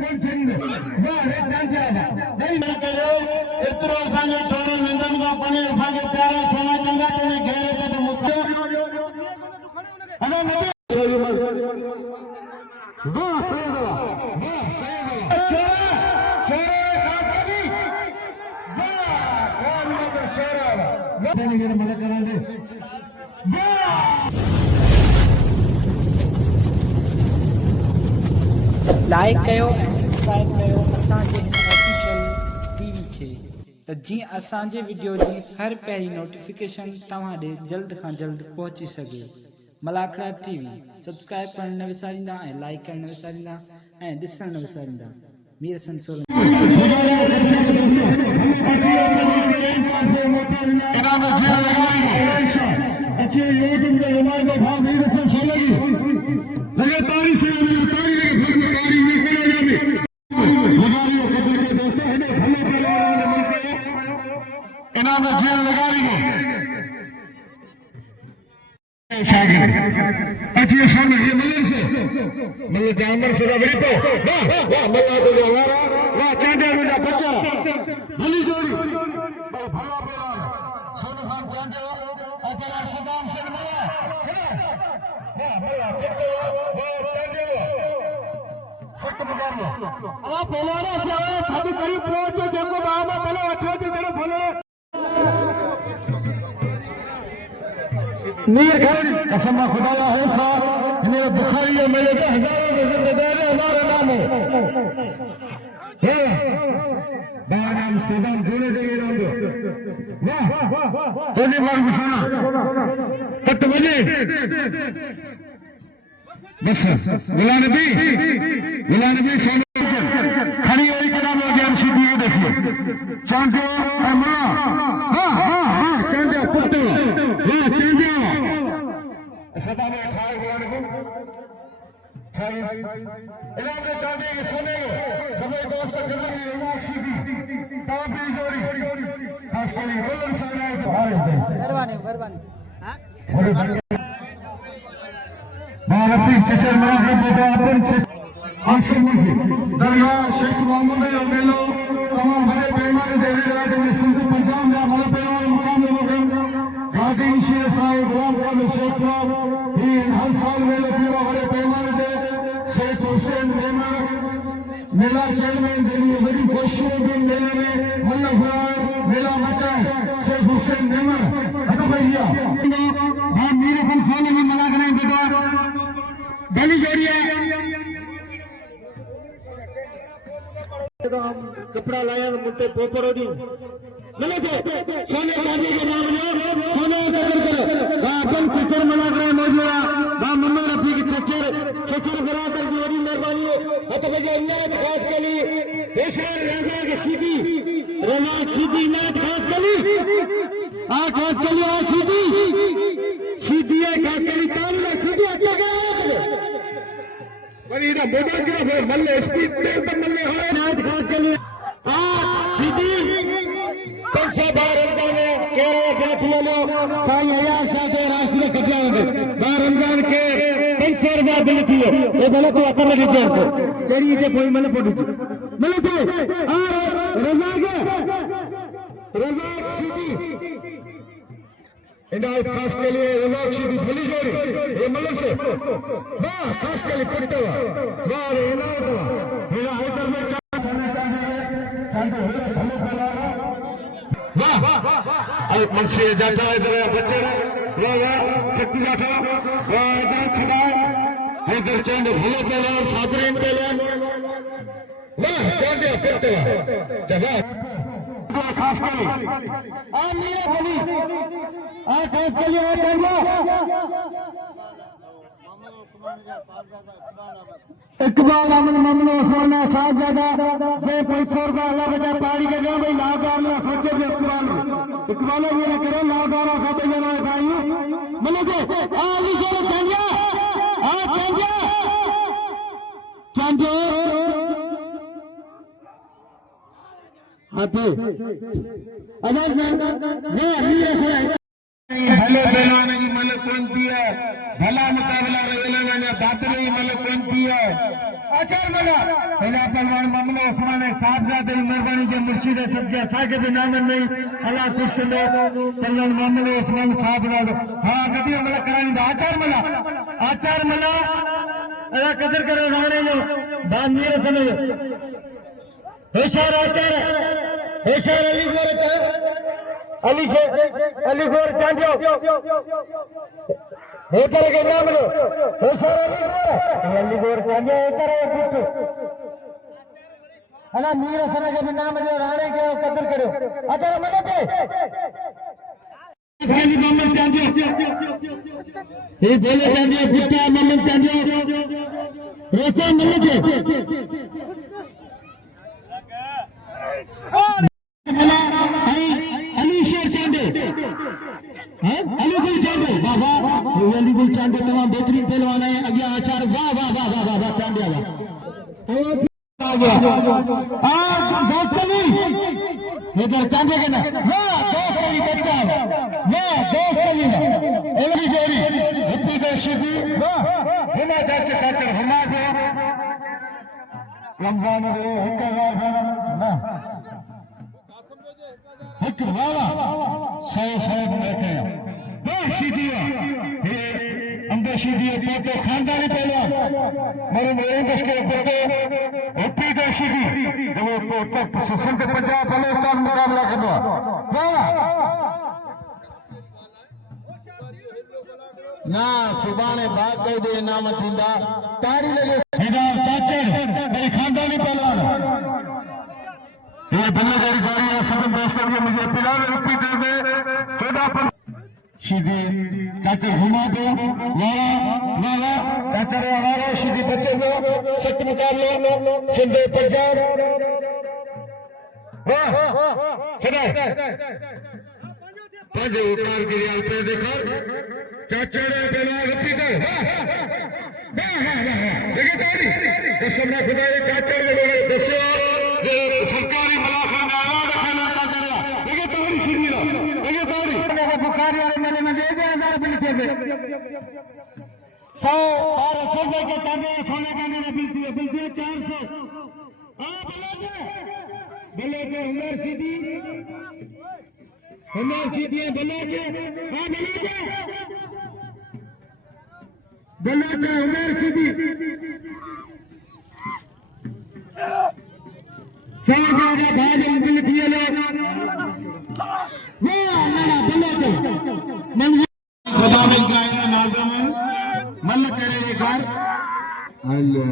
कौन छेड़ींदो वाह रे चांचा नहीं न कयो एतिरो असांजो छोरो निंदन खां पने असांखे प्यारा सोना चंगा तने घेरे ते मुखा अना नबी वाह सही वाह छोरा छोरा खास कभी वाह कौन मगर छोरा वाह ने घेरे मदद करांदे वाह लाइक कयो ऐं सब्सक्राइब कयो असांजे हिन ऑफिशियल टीवी खे त जीअं असांजे वीडियो जी हर पहिरीं नोटिफिकेशन तव्हां ॾे जल्द खां जल्द पहुची सघे। मलाखड़ा टीवी सब्सक्राइब करण न विसारींदा ऐं लाइक करण न विसारींदा ऐं ॾिसण न विसारींदा। मीर हसन सोलंकी जानवर सदा वरी तो वाह वाह मल्ला तो जवारा वाह चांडे का बच्चा भली जोड़ी भाई भला पेरान सोन खान चांडे अपना सदाम से मल्ला वाह मल्ला कितो वाह चांडे सत मगानो आ पेलारा जावे थद करी पहुंचे जेको बाबा भले अठो जे करे भले नीर कसम खुदा है सा इने बुखारी में के हजारों हजार नाम है बानाम सदाम जोड़े दे रंगो वाह तोनी बात सुना कट बजे बस गुलाम नबी सोनो खड़ी हुई कदम हो गया सीधी दसी चांदो अम्मा हां हां हां चांदो पुत्तो वाह चांदो सदा में ठाए गुलाम नबी इनाम दे चांदी के सोने को सभी दोस्त जल्दी इनाम सीधी ताबी जोड़ी खास कर रोलर सारा मेहरबानी हां भारतीय शिक्षण महाराष्ट्र बेटा अपन आसिम मुझे दरगाह शेख मोहम्मद अमेलो तमाम बड़े पैमाने दे रहे हैं सिंध पंजाब में हमारे पैमाने मुकाम लोग गादिन शेर साहब गुलाम कादिर शेख साहब ये हर साल मेले पूरा बड़े पैमाने दे शेख हुसैन मेला चेयरमैन देनी बड़ी कोशिशों की मेले में मल्ला फरार मेला मचाए शेख हुसैन नेमर अदा भैया भाई मेरे फंसाने में मना करें बेटा गली जोड़िए कपड़ा लाया मुझे पोपर होगी मिले थे सोने चांदी के नाम में सोने का करो अपन चचर मना करे मौजूदा मोहम्मद रफी की चचर बराबर की बड़ी मेहरबानी है तो भैया इनायत खास के लिए देशर रजा की सीधी रजा सीधी इनायत खास के लिए आ खास के लिए आ सीधी है खास के लिए ताला सीधी अच्छा गया बड़ी ना मोटा के मल्ले स्पीड तेज तो मल्ले है इनायत खास के लिए आ सीधी 500 बार रमजान के बैठियो लो साईं अयाज साहब राशि कटिया बार रमजान के 500 रुपया दिल थियो ए भले तो अकल के चेर को चरी जे कोई मले पड़ी मले तो आ रजा सीधी इनायत खास के लिए रजा सीधी भली जोड़ी ये मले से वाह खास के लिए पट्टा वाह इनायत मेरा हैदर में वाह मनसी जाता इधर बच्चे वाह वाह शक्ति जाता वाह इधर छदा इधर चंद भलो पहलवान साबरीन पहलवान वाह चांदे पत्ते जगह खास के लिए आ मेरे बली आ खास के लिए आ चांदे इकबाल अमन ममनो उस्माना साहबजादा जे 500 रुपया अल्लाह बजा पाड़ी के गया भाई लागार ना सोचे भी इकबाल ये ना करे लागारा सब जना भाई मने के आ लिशो गंजा आ गंजा चांदो हाथे अगर ये ऐसे भले पहलवान की मलक बनती है भला मुकाबला रजलाना बात नहीं मलक बनती है आचार मला पहला पहलवान मोहम्मद उस्मान साहबजादे मेहरबानी जे मुर्शिद सदके साके भी नाम नहीं अल्लाह खुश कंदो पहलवान मोहम्मद उस्मान साहबजादे हां गदी हमला कराइंदा आचार मला अल्लाह कदर करे राणे जो दानीर समय होशियार आचार होशियार अली गोर चांडियो हेतर के नाम लो होशियार अली गोर चांडियो हेतर है पुट अला मीर समय के नाम जो राणे के कदर करो अच्छा मने थे खाली मोहम्मद चांडियो ये बोले चांडियो पुट्टा मोहम्मद चांडियो रोको मिल के अलीगुल चांडे बाबा अलीगुल चांडे तमाम बेहतरीन पहलवान है अगिया आचार वाह वाह वाह वाह वाह चांडिया वाह इधर चांडे के ना वाह दोस्तली बच्चा वाह दोस्तली ना एवरी जोड़ी हिप्पी दोषी वाह हिमा चाचा चाचा हिमा दे रमजान दे 1000 ना हिक वाला शायद बैठे शीदिया ये अंदर शीदिया पोते खानदानी पहलवान मेरे मेरे बस्के पोते हिप्पी दोषी जो पोते संत पंजाब बलोचिस्तान मुकाबला करवा वाला ना सुबाने बात कह दे नाम थींदा तारी लगे सीधा चाचड़ मेरे खानदानी पहलवान ये बल्लेबाजी जारी है सब दोस्तों को मुझे पिला रुपी दे दे 14 शीदी चाचा घुमा दो वाला वाला चाचा रे हमारा शीदी बच्चे दो सख्त मुकाबले सिंधे पंजाब वाह चलो पंज उतार के रियाल पे देखो चाचा रे पिला रुपी दे वाह देखिए तोड़ी कसम ना खुदा ये चाचा रे दसो सरकारी मुलाकात में आवाज खाना का जरा देखिए तोड़ी सीधी लो देखिए तोड़ी बुखारी वाले मेले में दे 1000 मिलते हैं 100 1200 के चांदी सोने का मेरे मिलती है 400 हां बोले जे उमर सीधी बोले जे हां बोले जे उमर सीधी साहब भाई अंकल किए लोग वो मेरा बल्ले खुदा में गाया नाज़म मल करे ये कर अल्लाह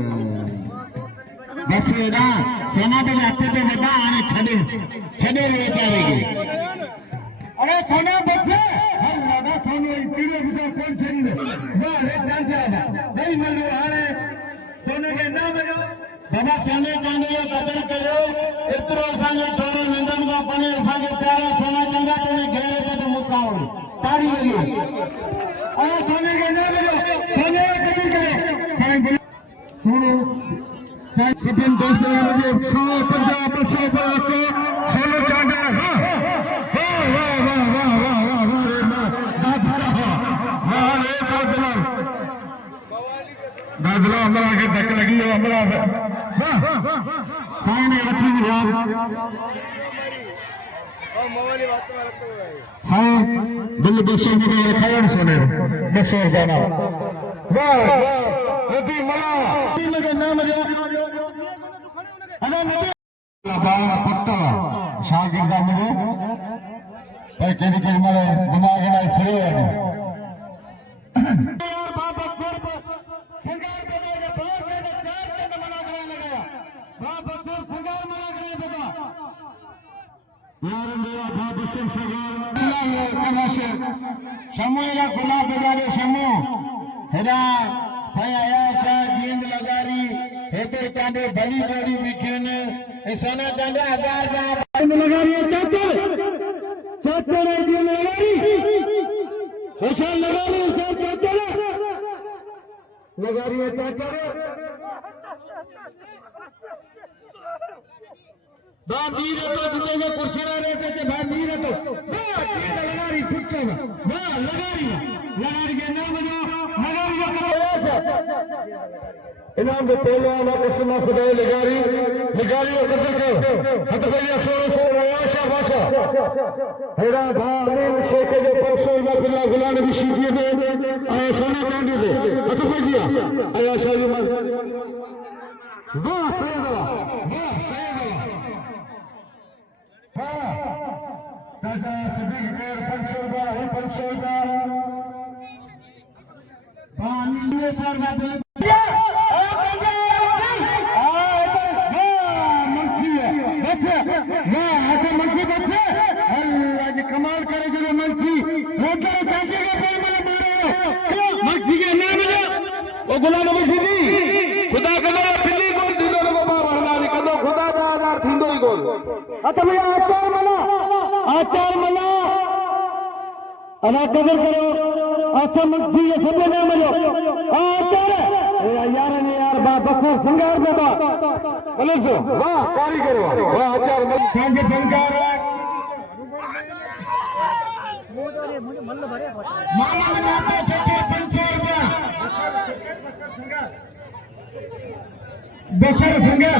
बस ये ना सोना तो आते तो बता आने छड़े ले जाएगी अरे सोना बच्चे अल्लाह ना सोने चिड़े मुझे कौन छड़ी ने वाह रे जान जाना नहीं मनु आने सोने के नाम जो बाबा सोने चांदी जो कदर करो इतरो असांजो छोरो नंदन का बने असांजो प्यारा सोना चांदा तने घेरे पे तो मुसावो तारी लगी अरे सोने के नाम जो सोने कदर करो साईं सुनो साईं सभिन दोस्तों मुझे 150 200 पर रखो सोने चांदा वाह वाह वाह वाह वाह वाह वाह रे वाह रे दादला हमरा के धक लगी हो हमरा साईं ने रखी यार साईं दिल बसों में रखाया सोने बसो जाना वाह नदी मला मेरे नाम जो अना नदी पक्का शागिर्दा मुझे पर केदी के मारे दिमाग में फिरे है शमुला खुला बजारे शमु हेरा सया शाह जींद लगारी हेतर कांडे भली जोड़ी बिछन ऐसा कांडे 1000 का लगारी चाचा रे जींद लगारी होशियार लगारी होशियार चाचा लगारी चाचा रे बाबी रे तो जितेंगे कुर्सी ना रहते थे बाबी रे तो लगारी फुटका वाह लगारी के नाम जो लगारी जो इनाम दे पहलवान कसम खुदा लगारी और कदर कर हत भैया 1600 आशा भाषा हेरा भा अमीन शेख जो 500 रुपया बिल्ला गुलाम नबी शीखिए दे आया सोना कांडी दे हत भैया आया शाही मत वाह सैयद वाह ताजा सभी कर 500 रुपया है 500 रुपया पानी सर ना दे कमाल करे जो मंसी रोटर कांचे के पे मारो मंसी के नाम है वो गुलाम नबी दी खुदा कदो पिल्ली गोल दीदो को बाबा हनानी कदो खुदा का आधार थींदो ही गोल अत भैया आचार मला अदा कदर करो आसा मंसी ये सब नाम है आचार यार ने यार बा बसर सिंगार बाबा बोले सो वाह कारीगर वाह आचार सांजे बनकार मामा बनाते छे 500 रुपया बसर संगे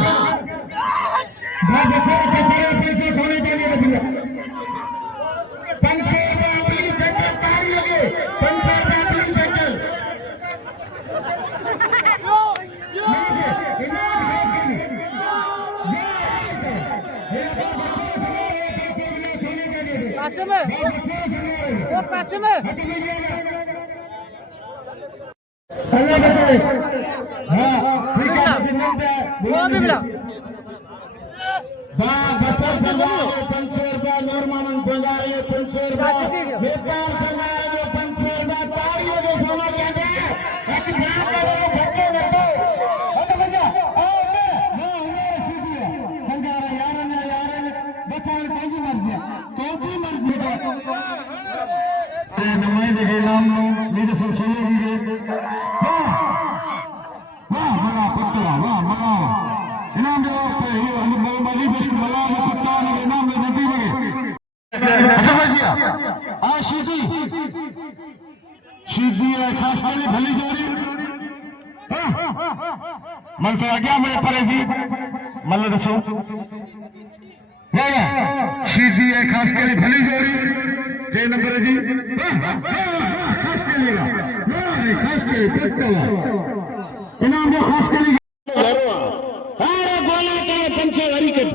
बसर छे 500 सोने चाहिए भैया 500 रुपया अपनी चचे तारी लगे 500 रुपया अपनी चचे पैसे में अल्लाह बताए हां ठीक है वो भी मिला बसर संगारे 500 रुपया नूरमान संगारे 500 रुपया व्यापार संगारे जो 500 रुपया तारी लगे सोना कहते हैं एक ब्याह करो तो बच्चे रखो तो भैया आओ मेरे सीधी संगारे यार बसर कौन मर्जी नुमाइंदे के नाम मेरे से सुने भी वाह वाह मला पत्ता वाह मला इनाम दो मली बिस्कुट मला पत्ता ने इनाम दे नदी बगे अच्छा भैया आ सीधी है खास करके भली जोड़ी मन तो आज्ञा में पड़ेगी मतलब दसो वाह सीधी है खास करके भली जोड़ी जय नंबर जी खास के लेगा खास के इनाम दो खास के लिए अरे बोला क्या पंचे वरी कट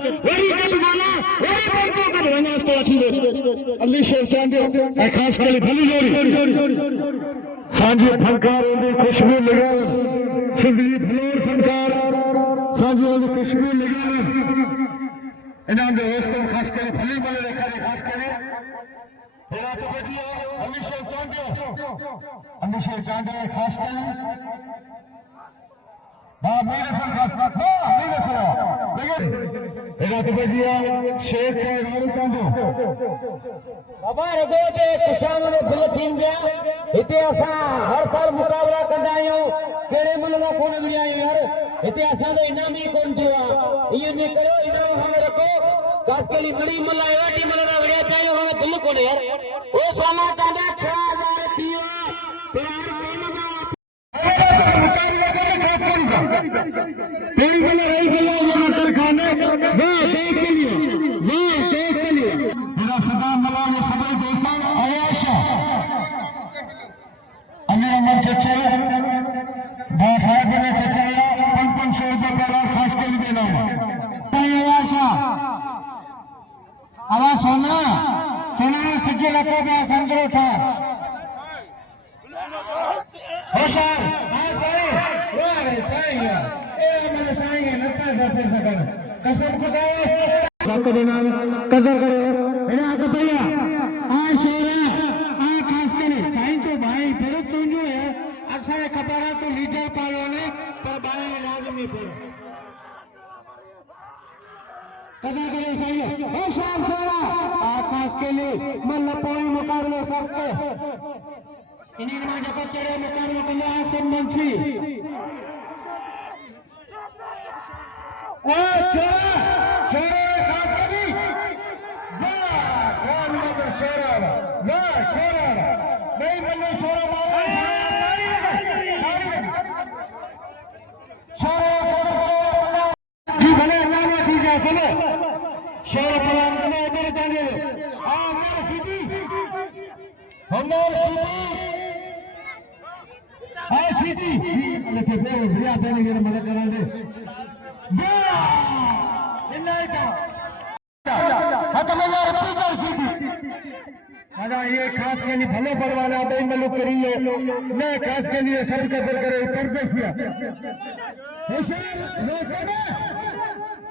बोला वरी पंचे कट वनास तो अच्छी दे अल्ली शेर चांदे खास के लिए भली जोड़ी सांझे फनकार उनकी खुशबू लगा सिंधी भलोर फनकार सांझे उनकी खुशबू लगा इनाम दो दोस्तों खास के लिए भली बोले रखा है खास के लिए तो बजिए हमेशा चांदे खास कर हां मेरे संग खास मेरे संग देखिए तो बजिए शेर का गारू चांदो बाबा रगो के किसानों ने बिल थीन गया इते असा हर साल मुकाबला कंदा आयो केड़े मुल्ला कोन भी आई यार इते असा तो इनाम ही कोन दिया ये ने करो इनाम हम रखो खास के लिए बड़ी मुल्ला एडी मुल्ला वड़िया चाहिए हम दिल कोन यार ओ सोना दादा 6000 पियो प्यार मुकाबला करने खास कर तेरी बोले रही गया ये मटर खाने वो देख के लिए मेरा सदा मला ये सभी दोस्तों आयाशा अमीर अमन चचा साहब ने चचाया 500 रुपये पहला खास के लिए देना आयाशा आवाज सोना सज्जे लगा में संग्रह था होशियार सही है ए मेरे सही है नता दर्शन सकन कसम खुदा कदर करो इना तो भैया आ शेरा आ खास करे साईं तो भाई फिर तुझो है अच्छा खबर है तो लीडर पालो ने पर भाई इलाज में पर कदर करे सही है होशियार शेरा आ खास के लिए मल्ल कोई मुकाबला सबके इन्हीं में जब चढ़े मुकाबला करना है सब मंची ओ छोरा खास कभी वाह कौन मगर छोरा वाह छोरा नहीं बल्ले छोरा मारो शहर पलान करना उधर जाने मेरे सीधी हमारे सीधी लेकिन वो बिया देने के मदद कराने आजा ये खास के लिए भले पड़वाना तो इन लोग करिए मैं खास के लिए सब कदर करे परदेसिया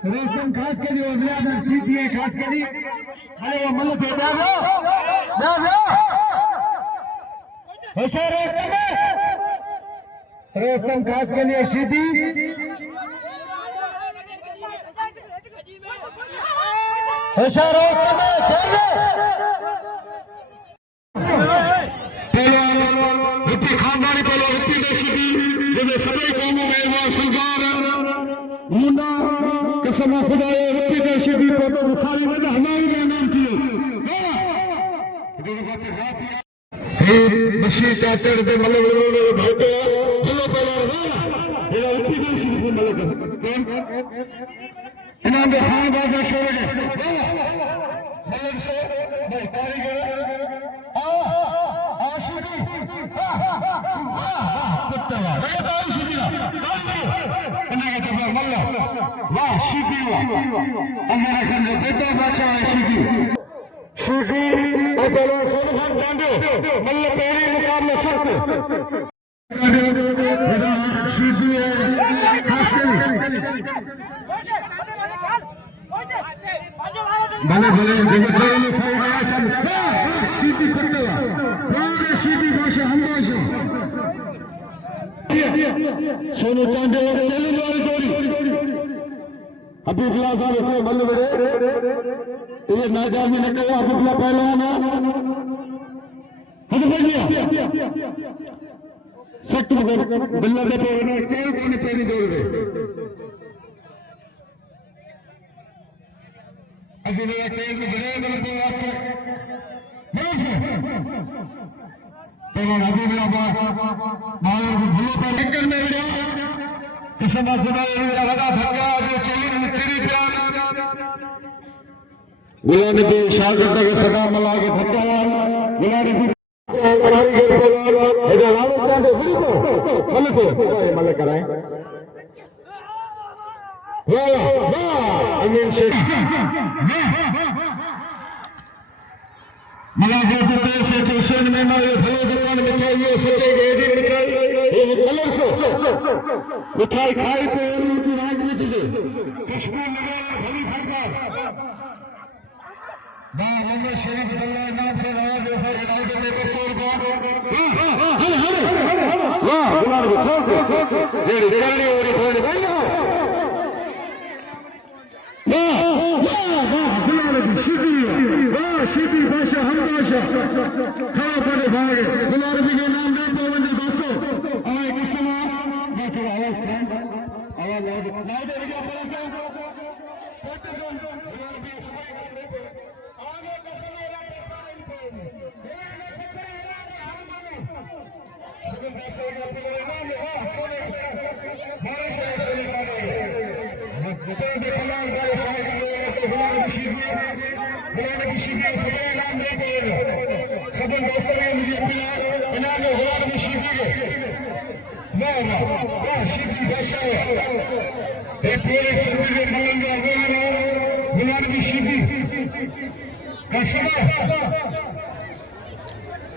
रेशम खास के लिए अगला सीधी है खास के लिए अरे वो मल्ल दे दो होशियार रेशम खास के लिए सीधी होशियार खानदानी पहले हिप्पी देशी थी जिन्हें सभी कौमों में वो सरकार मुंडा कसम खुदा हिप्पी देशी थी तो बुखारी में हमारी ने नाम किए बशीर चाचड़ दे मतलब उन्होंने भागे हेलो पहले ये हिप्पी देशी को मतलब इन्होंने खान बादशाह शोर के मतलब से नहीं कारीगर आशिकी कुत्ता वाह ये तो आशिकी ना इन्हें तो मल्ला वाह शिकी वाह हमारे घर में बेटा बादशाह आशिकी शिकी अबला सोनखान जांडो मल्ला पहली मुकाबले सख्त बेटा शिकी है खास कर भले भले देखो चलो सही है सब सीधी कुत्ता वाह सीधी भाषा हम भाषा सोनू चांदे चलने वाली जोड़ी हबीबुल्लाह साहब को बंद मेरे ये नाजामी ने कहा हबीबुल्लाह पहलवान हद भैया सख्त बिल्ला दे पे ना केल कोने पे नहीं जोड़ दे अभी ये तेल को बड़े बड़े तो आपको तेरा अभी भी आप बाहर को भलो पर लेकर में बिड़ा किसना खुदा ये लगा धक्का जो चली तेरी प्यार गुलाने के शागिर्द के सदा मला के धक्का गुलाने की हमारी घर पर इधर लाओ चांदे फिर को मल कराएं वाह अमीन शेख मुलाकात से हुसैन में ना ये भले दुकान मिठाई ये सच्चे गेजी मिठाई ये कलर से मिठाई खाई पे ऊंची राजनीति से कश्मीर लगाए भली फटकार मोहम्मद शरीफ अल्लाह नाम से नवाज जैसा हिदायत में 100 रुपया वाह बुलार को छोड़ जेड़ी करनी और फोन भाई सीधी भाषा हम भाषा खड़ा पड़े भागे गुलार भी के नाम दे पवन दोस्तों हमारे किस्म मैं तो आवाज फ्रेंड आवाज लाइट दे गया पर क्या गुलार भी समय आगे कसम मेरा पैसा नहीं पाएंगे ये सच्चा है हम मानो सभी पैसे का पूरा नाम है सोने हमारे से निकाले जितने भी कलाम का शायद तो गुलार भी सीधी गुलाम की शिकी सभी इनाम दे पाएगा सभी दोस्तों ने मुझे अपना इनाम में गुलाम की शिकी के वाह शिकी भाषा है एक पूरे सर्वे में मलंगा गुलाम की शिकी का समय